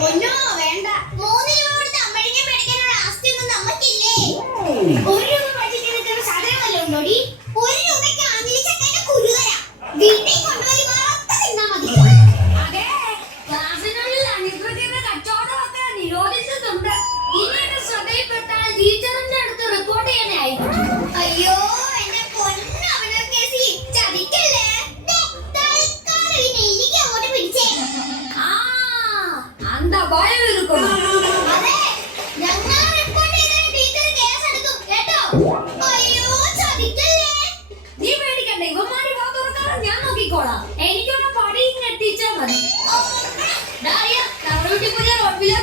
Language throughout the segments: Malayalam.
പൊന്നോ വേണ്ട. 3 രൂപ കൊടുത്ത് അമ്പഴങ്ങ മേടിക്കാനുള്ള ആസ്തി ഒന്നും നമുക്കില്ലേ? 1 രൂപ ബഡ്ജറ്റിൽ നിൽക്കുന്ന സാധനം വല്ലതും ഉണ്ടോടി? 1 രൂപയ്ക്ക് ആഞ്ഞിലി ചക്കന്റെ കുരു തരാം. വീട്ടിൽ കൊണ്ടുപോയി വറുത്ത് തിന്നാ മതി. അതെ, ക്ലാസ്സിനുള്ളിൽ അനിയന്ത്രിക്കുന്ന കച്ചവടമൊക്കെ നിരോധിച്ചിട്ടുണ്ട്. ഇനിയൊക്കെ ശ്രദ്ധയിൽപ്പെട്ടാൽ ടീച്ചറിന്റെ അടുത്ത് റിപ്പോർട്ട് ചെയ്യാനായിരിക്കും. അയ്യോ എന്നെ പൊന്നോ കേസി ചതിക്കല്ലേ. തൽക്കാലം ഈ നെല്ലിക്ക അങ്ങോട്ട് പിടിച്ചേ. അന്ത ഭയം എടുക്കണം. അതെ, ഞങ്ങൾ റിപ്പോർട്ട് ചെയ്താൽ ടീച്ചർ കേസ് എടുക്കും കേട്ടോ. അയ്യോ ചതിക്കല്ലേ. നീ പേടിക്കണ്ട, ഇവന്മാര് വാ തുറക്കാതെ ഞാൻ നോക്കിക്കോളാം. എനിക്കൊന്ന് പടി എത്തിച്ചാൽ മതി.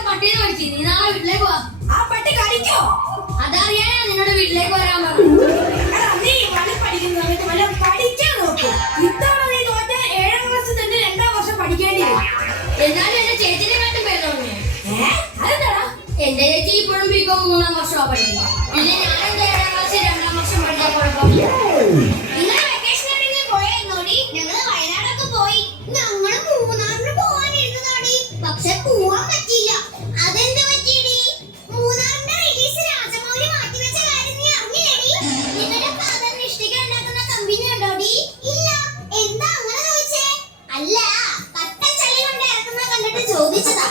പട്ടിയെ കഴിച്ചു. നീ നാളെ വീട്ടിലേക്ക് പോവാ. ആ പട്ടി കടിക്കോ? അതറിയാനാ നിങ്ങളുടെ വീട്ടിലേക്ക് വരാൻ പറഞ്ഞു. നീ വളരെ പഠിക്കുന്ന സമയത്ത് വല്ല പഠിക്കാൻ നോക്ക്. ഇത്തവണ നീ തോറ്റ 7ാം ക്ലാസ് തന്നെ 2ാം വർഷം പഠിക്കേണ്ടി വരും. എന്നാലും എന്റെ ചേച്ചിനെ കാട്ടും പേര് തോന്നുന്നു. അതെന്താടാ? എന്റെ ചേച്ചി ഇപ്പോഴും ബികോം 3ാം വർഷമാണ് പഠിക്കുന്നത്. പിന്നെ ഞാനും 7ാം ക്ലാസ് 2ാം വർഷം പഠിക്കാൻ കുഴപ്പമില്ല. നിങ്ങൾ വെക്കേഷൻ എവിടെയെങ്കിലും പോയായിരുന്നോടി? ഞങ്ങള് വയനാടൊക്കെ പോയി. ഞങ്ങള് മൂന്നാറിന് പോവാനിരുന്നതാടി. പക്ഷെ പോവാൻ പറ്റിയില്ല. അതെന്ത് പറ്റിയടി? മൂന്നാറിന്റെ റിലീസ് രാജമൗലി മാറ്റിവെച്ച കാര്യം നീ അറിഞ്ഞില്ലേടി? നിങ്ങളുടെ ഫാദറിന് ഇഷ്ടിക ഉണ്ടാക്കുന്ന കമ്പനി ഉണ്ടോടി? ഇല്ല. എന്താ അങ്ങനെ ചോദിച്ചേ? അല്ല, കട്ടച്ചളി കൊണ്ട് ഇറക്കുന്ന കണ്ടിട്ട് ചോദിച്ചതാ.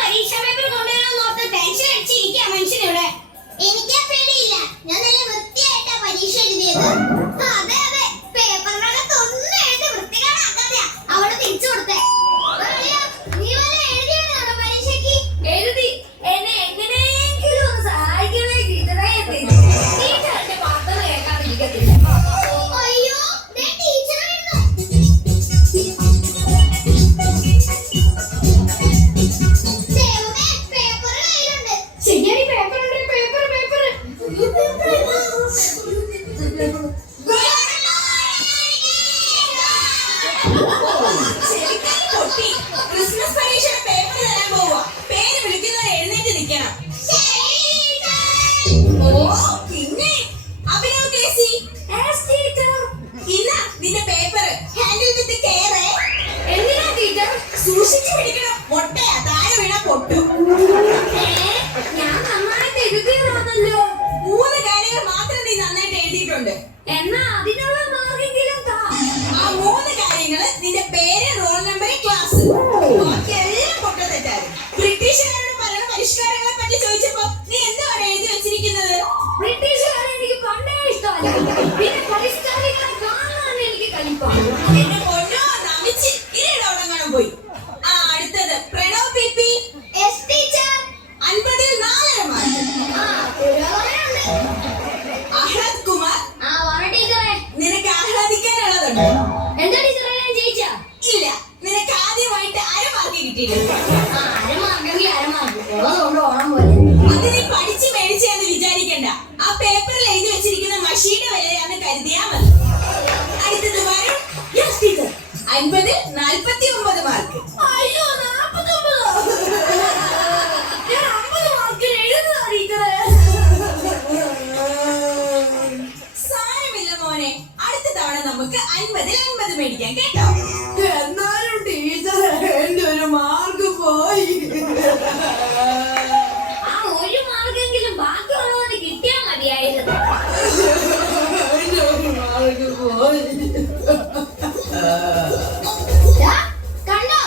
പരീക്ഷാ പേപ്പർ കൊണ്ടുവരാൻ ഓർത്ത് ടെൻഷൻ അടിച്ചിരിക്കുക മനുഷ്യനിവിടെ. എനിക്ക് പേടിയില്ല. ഞാൻ നല്ല വൃത്തിയായിട്ടാ പരീക്ഷ എഴുതിയത്. അതെ അതെ, പേപ്പറിനകത്ത് ഒന്നും എഴുതി വൃത്തികേടാക്കാതെയാ അവള് തിരിച്ചു കൊടുത്തേ. നീ വല്ല എഴുതിയാണോ പരീക്ഷയ്ക്ക്? എഴുതി. എന്നെ എങ്ങനെയെങ്കിലും ഒന്ന് സഹായിക്കണേ ടീച്ചറെ. ടീച്ചറിന്റെ വാർത്തകൾ കേൾക്കാതിരിക്കത്തില്ല. അയ്യോ, ദേ ടീച്ചർ വരുന്നു. ദൈവമേ, പേപ്പർ കയ്യിലുണ്ട്. ശരിയാണ്, പേപ്പർ ഉണ്ട്. പേപ്പർ ക്രിസ്മസ് പരീക്ഷയുടെ പേപ്പർ തരാൻ പോവാ. പേര് വിളിക്കുന്നവരെ എഴുന്നേറ്റ് നിൽക്കണം. ഓ പിന്നെ അഭിനവ് കേസി ഇന്ന നിന്റെ പേപ്പർ ഹാൻഡിൽ വിത്ത് കെയർ. എന്തിനാ ടീച്ചർ? സൂക്ഷിച്ചു പിടിക്കണം. പൊട്ടയാ, താഴെ വീണ പൊട്ടു. ഞാൻ നന്നായിട്ട് എഴുതിയതാണല്ലോ. 3 കാര്യങ്ങൾ മാത്രം നീ നന്നായിട്ട് എഴുതിയിട്ടുണ്ട്. എന്നാ അതിനുള്ള മാർക്കെങ്കിലും താ. ആ 3 കാര്യങ്ങള് നിന്റെ പേര്, റോൾ നമ്പർ, ക്ലാസ്. ബാക്കിയെല്ലാം പൊട്ട തെറ്റാണ്. ബ്രിട്ടീഷുകാരുടെ ഭരണ പരിഷ്കാരങ്ങളെ പറ്റി ചോദിച്ചപ്പോ നീ എന്താണ് എഴുതി വെച്ചിരിക്കുന്നത്? ബ്രിട്ടീഷുകാരെ എനിക്ക് പണ്ടേ ഇഷ്ടമല്ല. പിന്നെ പരിഷ്കാരങ്ങളെ കാണാൻ എനിക്ക് കലിപ്പാണ്. എന്റെ പൊന്നോ നമിച്ച് ഇരടോടങ്ങണം പോയി. അടുത്തത് പ്രണവ് പിപി. Yes teacher. 50ൽ 4 മാർക്ക്. പുരോഗമനമുണ്ട്. ആഹ്ലാദ് കുമാർ. പറ ടീച്ചറെ. നിനക്ക് ആഹ്ലാദിക്കാനുള്ളതുണ്ട്. എന്താ ടീച്ചറെ, ഞാൻ ജയിച്ചാ? ഇല്ല, നിനക്ക് ആദ്യമായിട്ട് 1/2 മാർക്ക് കിട്ടിയിട്ടുണ്ട്. അരമാർക്കെങ്കിൽ അരമാർക്ക് ഉള്ളതുകൊണ്ട് ഓണം പോലെ. അത് നീ പഠിച്ച് മേടിച്ചെന്ന് വിചാരിക്കണ്ട. ആ പേപ്പറിൽ എഴുതി വെച്ചിരിക്കുന്ന മഷിയുടെ വിലയാന്ന് കരുതിയാ മതി. അടുത്തത് വരും. 50ൽ 49 മാർക്ക്. അയ്യോ, 49. ഞാൻ 50 മാർക്കിന് എഴുതുന്ന ടീച്ചറെ. സാരമില്ല മോനെ, അടുത്ത തവണ നമുക്ക് 50ൽ 50 മേടിക്കാം കേട്ടോ. എന്നാലും ടീച്ചറെ എന്റെ ഒരു മാർക്ക് പോയി. ആ 1 മാർക്കെങ്കിലും ബാക്കിയുള്ളവന് കിട്ടിയാൽ മതിയായിരുന്നു. എന്റെ ഒരു മാർക്ക് പോയി. കണ്ടോ,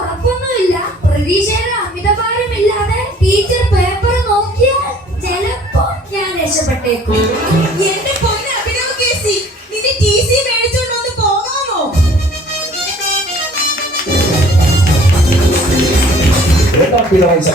ഉറപ്പൊന്നുമില്ല. പ്രതീക്ഷയുടെ അമിതഭാരമില്ലാതെ ടീച്ചർ പേപ്പർ നോക്കിയാൽ ചിലപ്പോ ഞാൻ രക്ഷപ്പെട്ടേക്കും. എന്റെ പൊന്ന് അഭിനവ് കേസി, നിന്റെ TC മേടിച്ചോണ്ടൊന്ന് പോകാമോ? കേട്ടോ പിതാവ്